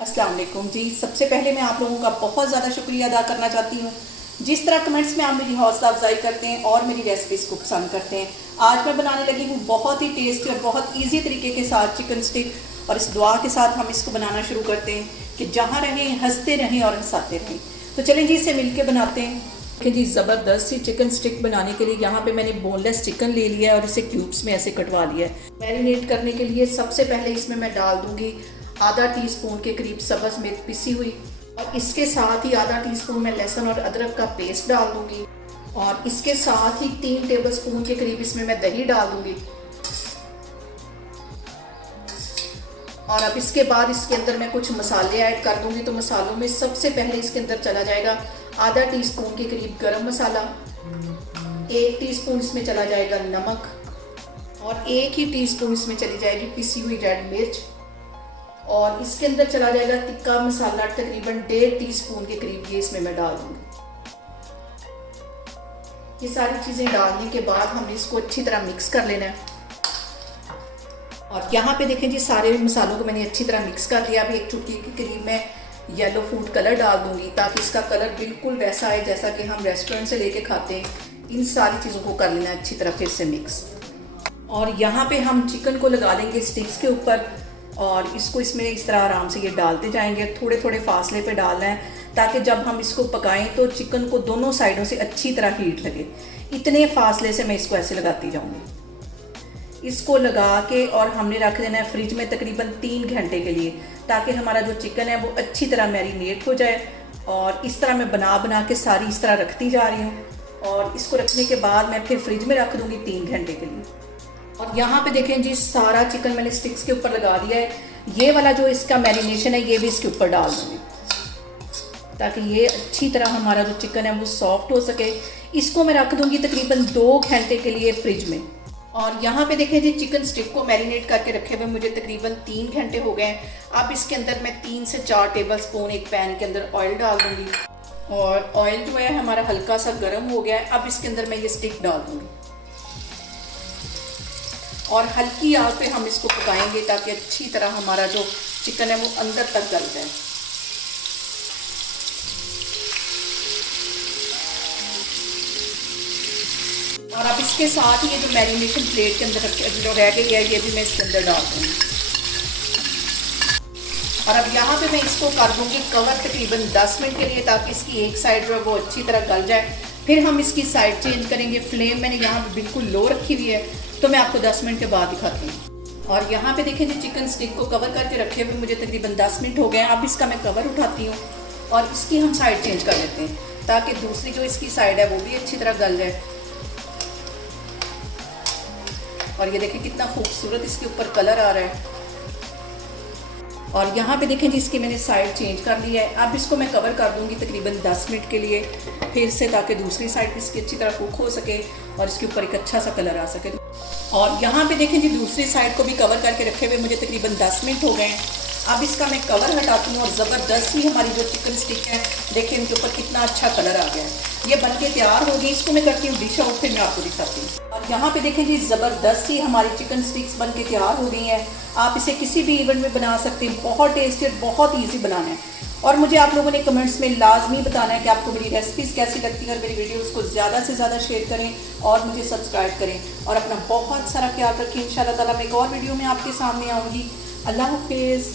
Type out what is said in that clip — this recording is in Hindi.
अस्सलाम वालेकुम जी। सबसे पहले मैं आप लोगों का बहुत ज़्यादा शुक्रिया अदा करना चाहती हूँ जिस तरह कमेंट्स में आप मेरी हौसला अफजाई करते हैं और मेरी रेसिपीज़ को पसंद करते हैं। आज मैं बनाने लगी हूँ बहुत ही टेस्टी और बहुत इजी तरीके के साथ चिकन स्टिक, और इस दुआ के साथ हम इसको बनाना शुरू करते हैं कि जहाँ रहें हंसते रहें और हंसाते रहें। तो चलें जी, इसे मिल के बनाते हैं। देखिए जी, ज़बरदस्त सी चिकन स्टिक बनाने के लिए यहाँ पे मैंने बोनलेस चिकन ले लिया है और इसे क्यूब्स में ऐसे कटवा लिया है। मैरिनेट करने के लिए सबसे पहले इसमें मैं डाल दूँगी आधा टीस्पून के करीब सब्ज़ मिर्च पिसी हुई, और इसके साथ ही आधा टीस्पून मैं लहसुन और अदरक का पेस्ट डाल दूँगी, और इसके साथ ही 3 टेबलस्पून के करीब इसमें मैं दही डाल दूँगी। और अब इसके बाद इसके अंदर मैं कुछ मसाले ऐड कर दूँगी। तो मसालों में सबसे पहले इसके अंदर चला जाएगा आधा टीस्पून के करीब गरम मसाला, 1 टीस्पून इसमें चला जाएगा नमक, और 1 ही टीस्पून इसमें चली जाएगी पिसी हुई रेड मिर्च, और इसके अंदर चला जाएगा तिक्का मसाला तकरीबन 1.5 टीस्पून के करीब, ये इसमें मैं डाल दूँगी। ये सारी चीज़ें डालने के बाद हमने इसको अच्छी तरह मिक्स कर लेना है। और यहाँ पे देखें जी, सारे मसालों को मैंने अच्छी तरह मिक्स कर लिया। अभी 1 चुटकी के करीब मैं येलो फूड कलर डाल दूँगी ताकि इसका कलर बिल्कुल वैसा आए जैसा कि हम रेस्टोरेंट से लेके खाते हैं। इन सारी चीज़ों को कर लेना अच्छी तरह फिर से मिक्स। और यहाँ पे हम चिकन को लगा लेंगे स्टिक्स के ऊपर, और इसको इसमें इस तरह आराम से ये डालते जाएंगे। थोड़े थोड़े फासले पे डालना है ताकि जब हम इसको पकाएं तो चिकन को दोनों साइडों से अच्छी तरह हीट लगे। इतने फासले से मैं इसको ऐसे लगाती जाऊंगी। इसको लगा के और हमने रख देना है फ्रिज में तकरीबन 3 घंटे के लिए, ताकि हमारा जो चिकन है वो अच्छी तरह मैरिनेट हो जाए। और इस तरह मैं बना बना के सारी इस तरह रखती जा रही हूँ, और इसको रखने के बाद मैं फिर फ्रिज में रख दूँगी 3 घंटे के लिए। और यहाँ पे देखें जी, सारा चिकन मैंने स्टिक्स के ऊपर लगा दिया है। ये वाला जो इसका मैरिनेशन है ये भी इसके ऊपर डाल दूँगी ताकि ये अच्छी तरह हमारा जो चिकन है वो सॉफ्ट हो सके। इसको मैं रख दूँगी तकरीबन 2 घंटे के लिए फ्रिज में। और यहाँ पे देखें जी, चिकन स्टिक को मैरिनेट करके रखे हुए मुझे तकरीबन 3 घंटे हो गए हैं। अब इसके अंदर मैं 3 से 4 टेबलस्पून एक पैन के अंदर ऑयल डाल दूँगी, और ऑयल जो है हमारा हल्का सा गर्म हो गया है। अब इसके अंदर मैं ये स्टिक डाल दूँगी, और हल्की आग पे हम इसको पकाएंगे ताकि अच्छी तरह हमारा जो चिकन है वो अंदर तक गल जाए। और अब इसके साथ ही ये जो मैरिनेशन प्लेट के अंदर जो रह गई है ये भी मैं इसके अंदर डाल दूँगी। और अब यहाँ पे मैं इसको कर दूँगी कवर तकरीबन 10 मिनट के लिए, ताकि इसकी एक साइड जो है वो अच्छी तरह गल जाए। फिर हम इसकी साइड चेंज करेंगे। फ्लेम मैंने यहाँ पे बिल्कुल लो रखी हुई है, तो मैं आपको 10 मिनट के बाद दिखाती हूँ। और यहाँ पे देखें जी, चिकन स्टिक को कवर करके रखे हुए मुझे तकरीबन 10 मिनट हो गए हैं। अब इसका मैं कवर उठाती हूँ और इसकी हम साइड चेंज कर लेते हैं ताकि दूसरी जो इसकी साइड है वो भी अच्छी तरह गल जाए। और ये देखें कितना खूबसूरत इसके ऊपर कलर आ रहा है। और यहाँ पे देखें जी, इसकी मैंने साइड चेंज कर ली है। अब इसको मैं कवर कर दूँगी तकरीबन 10 मिनट के लिए फिर से, ताकि दूसरी साइड इसकी अच्छी तरह कुक हो सके और इसके ऊपर एक अच्छा सा कलर आ सके। और यहाँ पे देखें जी, दूसरी साइड को भी कवर करके रखे हुए मुझे तकरीबन 10 मिनट हो गए हैं। अब इसका मैं कवर हटाती हूँ, और ज़बरदस्त ही हमारी जो चिकन स्टिक है देखिए इनके ऊपर कितना अच्छा कलर आ गया है। ये बन के तैयार होगी। इसको मैं करती हूँ डिश आउट, फिर मैं आपको दिखाती हूँ। और यहाँ पे देखें जी, ज़बरदस्त ही हमारी चिकन स्टिक्स बन के तैयार हो गई हैं। आप इसे किसी भी इवेंट में बना सकते हैं। बहुत टेस्टी और बहुत ईजी बनाना है। और मुझे आप लोगों ने कमेंट्स में लाजमी बताना है कि आपको मेरी रेसिपीज़ कैसी लगती हैं, और मेरी वीडियोस को ज़्यादा से ज़्यादा शेयर करें और मुझे सब्सक्राइब करें। और अपना बहुत सारा ख्याल रखें। इंशाल्लाह ताला मैं एक और वीडियो में आपके सामने आऊँगी। अल्लाह हाफिज़।